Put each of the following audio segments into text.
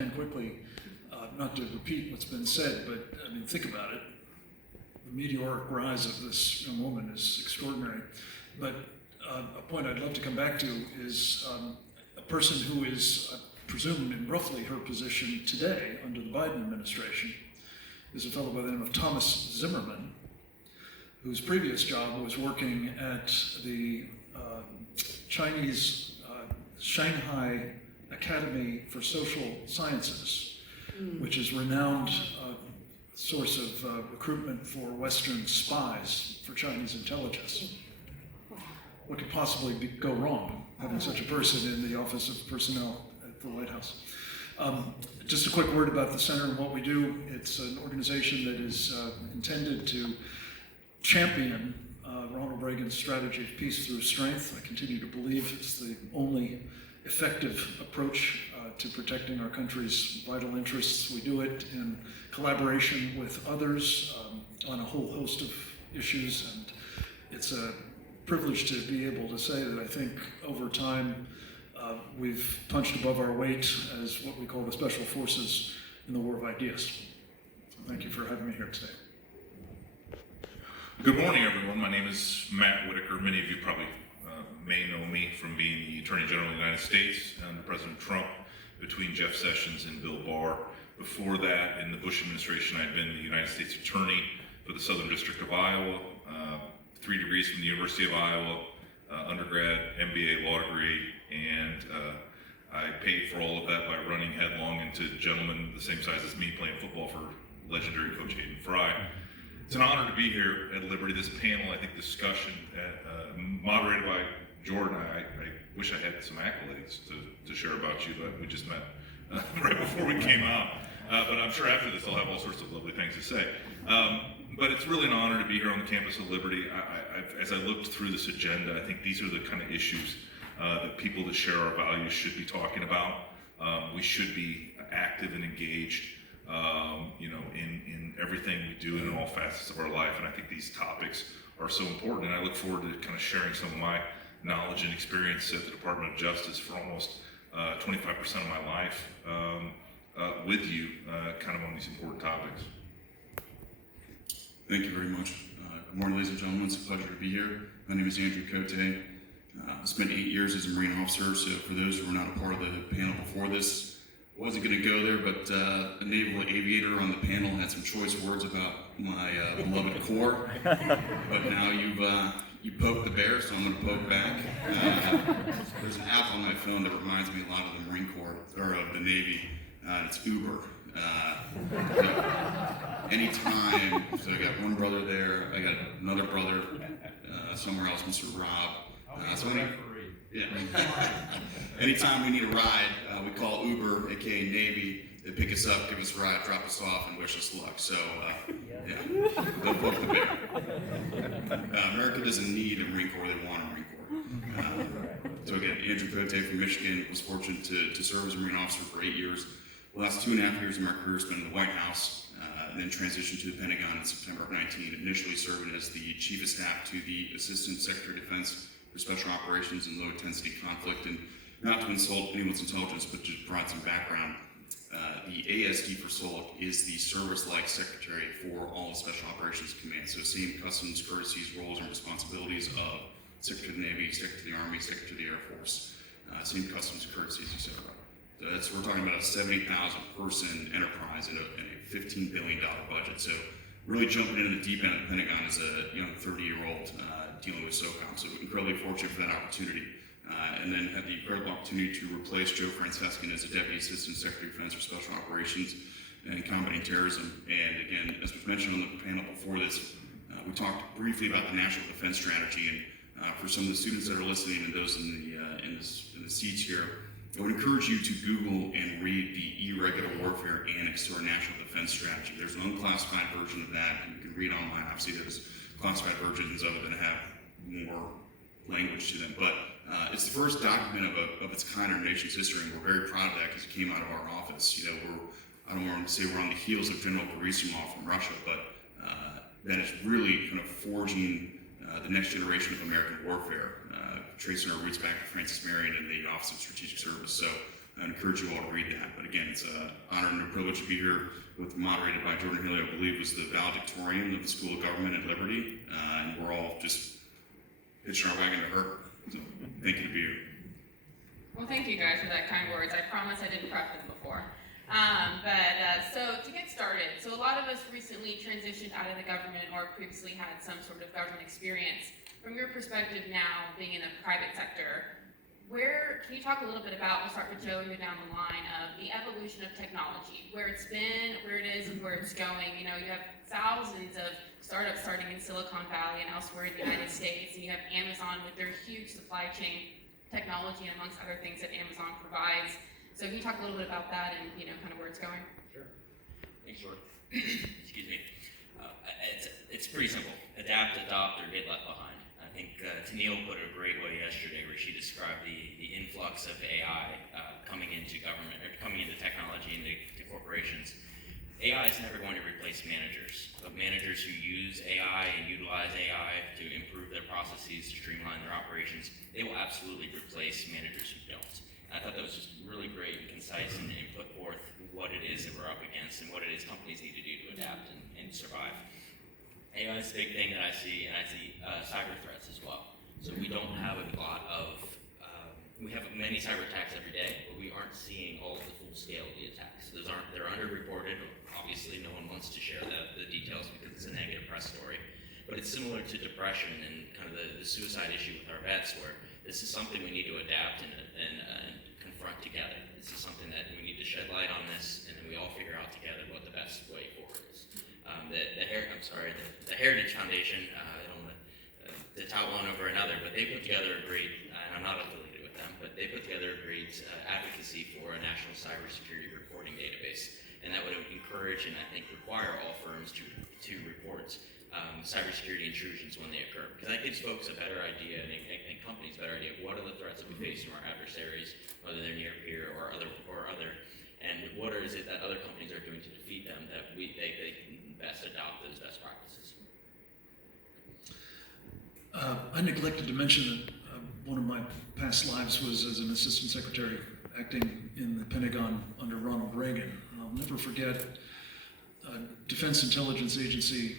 And quickly, not to repeat what's been said, but I mean, think about it. The meteoric rise of this young woman is extraordinary. But a point I'd love to come back to is a person who is, I presume, in roughly her position today under the Biden administration, is a fellow by the name of Thomas Zimmerman, whose previous job was working at the Chinese Shanghai Academy for Social Sciences, which is renowned source of recruitment for Western spies for Chinese intelligence. What could possibly go wrong having such a person in the Office of Personnel at the White House? Just a quick word about the center and what we do. It's an organization that is intended to champion Ronald Reagan's strategy of peace through strength. I continue to believe it's the only effective approach to protecting our country's vital interests. We do it in collaboration with others on a whole host of issues, and it's a privilege to be able to say that I think over time we've punched above our weight as what we call the Special Forces in the war of ideas. So thank you for having me here today. Good morning, everyone. My name is Matt Whitaker. Many of you probably may know me from being the Attorney General of the United States under President Trump, between Jeff Sessions and Bill Barr. Before that, in the Bush administration, I'd been the United States Attorney for the Southern District of Iowa, 3 degrees from the University of Iowa, undergrad, MBA law degree, and I paid for all of that by running headlong into gentlemen the same size as me playing football for legendary Coach Hayden Fry. It's an honor to be here at Liberty. This panel, I think, discussion moderated by Jordan. I wish I had some accolades to share about you, but we just met right before we came out. But I'm sure after this I'll have all sorts of lovely things to say. But it's really an honor to be here on the campus of Liberty. As I looked through this agenda, I think these are the kind of issues that people that share our values should be talking about. We should be active and engaged in everything we do and in all facets of our life. And I think these topics are so important. And I look forward to kind of sharing some of my knowledge and experience at the Department of Justice for almost 25% of my life with you kind of on these important topics. Thank you very much. Good morning, ladies and gentlemen. It's a pleasure to be here. My name is Andrew Cote. I spent 8 years as a Marine officer, so for those who were not a part of the panel before this, I wasn't going to go there, but a naval aviator on the panel had some choice words about my beloved Corps. But now you poked the bear, so I'm going to poke back. There's an app on my phone that reminds me a lot of the Marine Corps, or of the Navy, and it's Uber. Anytime, so I got one brother there, I got another brother somewhere else, Mr. Rob. Anytime we need a ride, we call Uber, aka Navy. They pick us up, give us a ride, drop us off, and wish us luck. So, don't poke the bear. America doesn't need a Marine Corps, they want a Marine Corps. So again, Andrew Cote from Michigan, was fortunate to serve as a Marine officer for 8 years. The last 2.5 years of my career spent in the White House, then transitioned to the Pentagon in September of 19, initially serving as the Chief of Staff to the Assistant Secretary of Defense for Special Operations and Low-Intensity Conflict. And not to insult anyone's intelligence, but to provide some background, the ASD for SOLC is the service-like secretary for all the Special Operations Command. So same customs, courtesies, roles, and responsibilities of Secretary of the Navy, Secretary of the Army, Secretary of the Air Force. Same customs, courtesies, etc. So we're talking about a 70,000 person enterprise and a $15 billion budget. So really jumping into the deep end of the Pentagon as a young 30-year-old dealing with SOCOM. So incredibly fortunate for that opportunity. And then had the incredible opportunity to replace Joe Francescan as a Deputy Assistant Secretary of Defense for Special Operations and combating terrorism. And again, as was mentioned on the panel before this, we talked briefly about the National Defense Strategy. And for some of the students that are listening and those in the seats here, I would encourage you to Google and read the Irregular Warfare Annex to our National Defense Strategy. There's an unclassified version of that, and you can read online. Obviously, there's classified versions of it that have more language to them. But it's the first document of its kind in our nation's history, and we're very proud of that because it came out of our office. I don't want to say we're on the heels of General Gerasimov from Russia, but that is really kind of forging the next generation of American warfare, tracing our roots back to Francis Marion and the Office of Strategic Service. So I encourage you all to read that. But again, it's an honor and a privilege to be here moderated by Jordan Haley, I believe was the valedictorian of the School of Government at Liberty, and we're all just hitching our wagon to her. So thank you to be here. Well, thank you guys for that kind words. I promise I didn't prep them before. So to get started, so a lot of us recently transitioned out of the government or previously had some sort of government experience. From your perspective now, being in the private sector, can you talk a little bit about, we'll start with Joe and go down the line, of the evolution of technology, where it's been, where it is, and where it's going. You know, you have thousands of startups starting in Silicon Valley and elsewhere in the United States, and you have Amazon with their huge supply chain technology, and amongst other things that Amazon provides. So can you talk a little bit about that and, you know, kind of where it's going? Sure. Thanks, Jordan. Excuse me. It's pretty simple. Adapt, adopt, or get left behind. I think Tennille put it a great way yesterday where she described the influx of AI coming into government, or coming into technology, into corporations. AI is never going to replace managers, but managers who use AI and utilize AI to improve their processes, to streamline their operations, they will absolutely replace managers who don't. And I thought that was just really great and concise and put forth what it is that we're up against and what it is companies need to do to adapt and survive. AI is a big thing that I see, and I see cyber threats as well. So we don't have a lot of, we have many cyber attacks every day, but we aren't seeing all of the full scale of the attacks. They're underreported. Obviously, no one wants to share the details because it's a negative press story. But it's similar to depression and kind of the suicide issue with our vets, where this is something we need to adapt and confront together. This is something that we need to shed light on this, and then we all figure out together what the best way forward is. The Heritage Foundation, I don't want to tout one over another, but they put together a great, and I'm not affiliated with them, but they put together a great advocacy for a national cybersecurity reporting database, and that would encourage and I think require all firms to report cybersecurity intrusions when they occur, because that gives folks a better idea and companies a better idea of what are the threats that we face from our adversaries, whether they're near peer or other, and what is it that other companies are doing to defeat them that they can best adopt those best practices. I neglected to mention that one of my past lives was as an assistant secretary acting in the Pentagon under Ronald Reagan. I'll never forget a Defense Intelligence Agency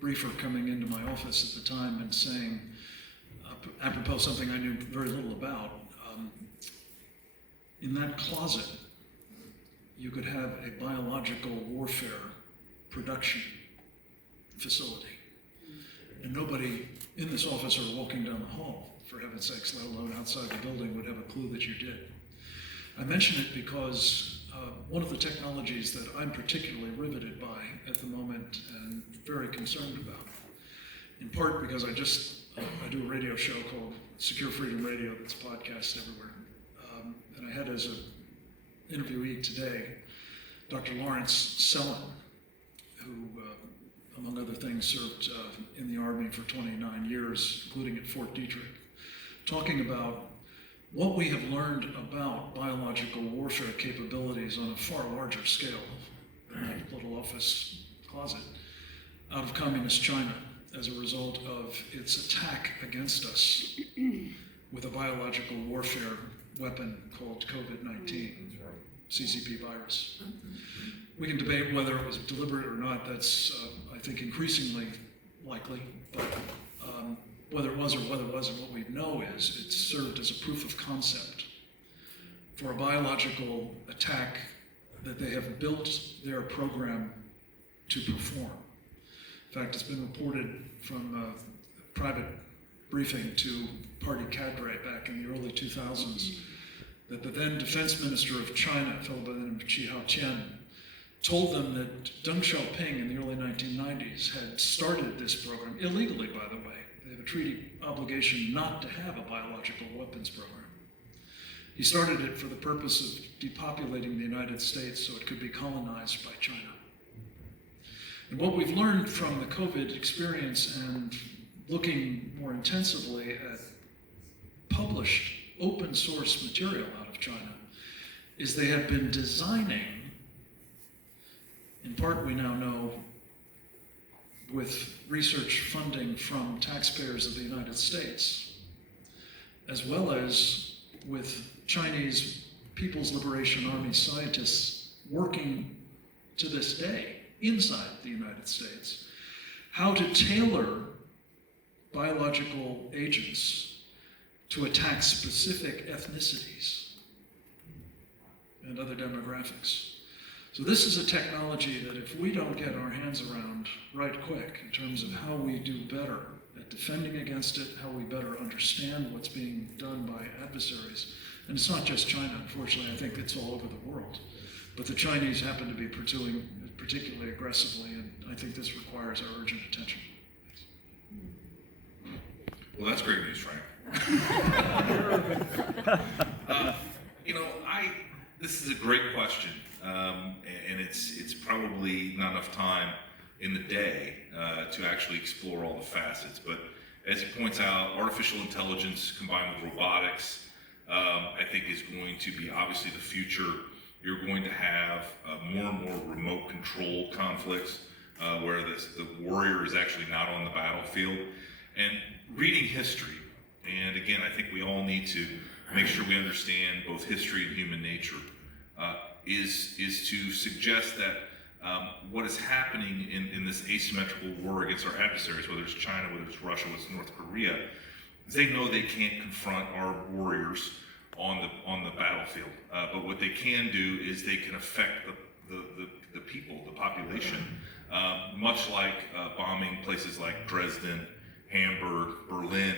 briefer coming into my office at the time and saying, apropos something I knew very little about, in that closet you could have a biological warfare production facility. And nobody in this office or walking down the hall, for heaven's sakes, let alone outside the building, would have a clue that you did. I mention it because one of the technologies that I'm particularly riveted by at the moment and very concerned about, in part because I do a radio show called Secure Freedom Radio that's podcast everywhere. And I had as an interviewee today, Dr. Lawrence Sellon, who, among other things, served in the Army for 29 years, including at Fort Detrick, talking about what we have learned about biological warfare capabilities on a far larger scale than that little office closet out of communist China as a result of its attack against us with a biological warfare weapon called COVID-19, CCP virus. We can debate whether it was deliberate or not. That's, I think, increasingly likely, but whether it was or whether it wasn't, what we know is it served as a proof of concept for a biological attack that they have built their program to perform. In fact, it's been reported from a private briefing to party cadre back in the early 2000s that the then defense minister of China, a fellow by the name of Chi Hao-qian, told them that Deng Xiaoping in the early 1990s had started this program, illegally by the way. They have a treaty obligation not to have a biological weapons program. He started it for the purpose of depopulating the United States so it could be colonized by China. And what we've learned from the COVID experience and looking more intensively at published open source material out of China is they have been designing, in part we now know, with research funding from taxpayers of the United States, as well as with Chinese People's Liberation Army scientists working to this day inside the United States, how to tailor biological agents to attack specific ethnicities and other demographics. So this is a technology that if we don't get our hands around right quick in terms of how we do better at defending against it, how we better understand what's being done by adversaries, and it's not just China, unfortunately, I think it's all over the world. But the Chinese happen to be pursuing it particularly aggressively, and I think this requires our urgent attention. Well, that's great news, Frank. This is a great question, and it's probably not enough time in the day to actually explore all the facets. But as he points out, artificial intelligence combined with robotics, I think is going to be obviously the future. You're going to have more and more remote control conflicts where the warrior is actually not on the battlefield. And reading history, and again, I think we all need to make sure we understand both history and human nature, is to suggest that what is happening in this asymmetrical war against our adversaries, whether it's China, whether it's Russia, whether it's North Korea, they know they can't confront our warriors on the battlefield. But what they can do is they can affect the people, the population, much like bombing places like Dresden, Hamburg, Berlin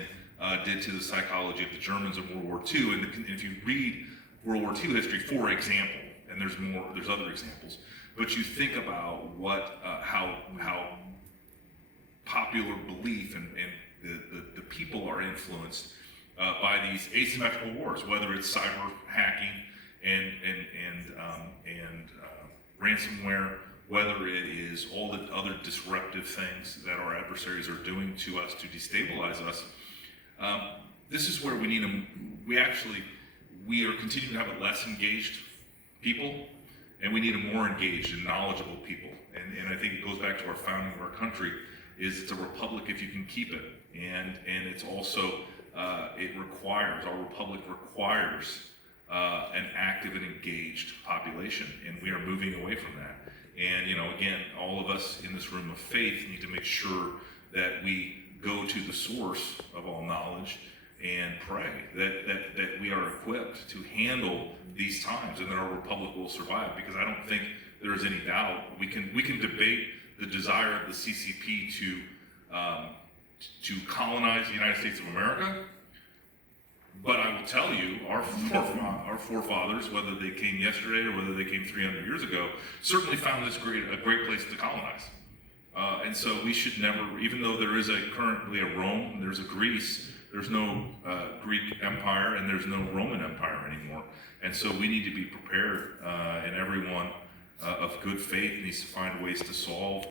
did to the psychology of the Germans in World War II. And if you read World War II history, for example, and there's other examples, but you think about how popular belief and the people are influenced by these asymmetrical wars, whether it's cyber hacking and ransomware, whether it is all the other disruptive things that our adversaries are doing to us to destabilize us. This is where we need them. We are continuing to have a less engaged people, and we need a more engaged and knowledgeable people. And I think it goes back to our founding of our country, is it's a republic if you can keep it. And it's also, our republic requires an active and engaged population, and we are moving away from that. And, again, all of us in this room of faith need to make sure that we go to the source of all knowledge and pray that we are equipped to handle these times and that our republic will survive, because I don't think there is any doubt. We can debate the desire of the CCP to colonize the United States of America, but I will tell you, our forefathers, whether they came yesterday or whether they came 300 years ago, certainly found this a great place to colonize. And so we should never, even though there is currently a Rome, there's a Greece, there's no Greek Empire and there's no Roman Empire anymore. And so we need to be prepared, and everyone of good faith needs to find ways to solve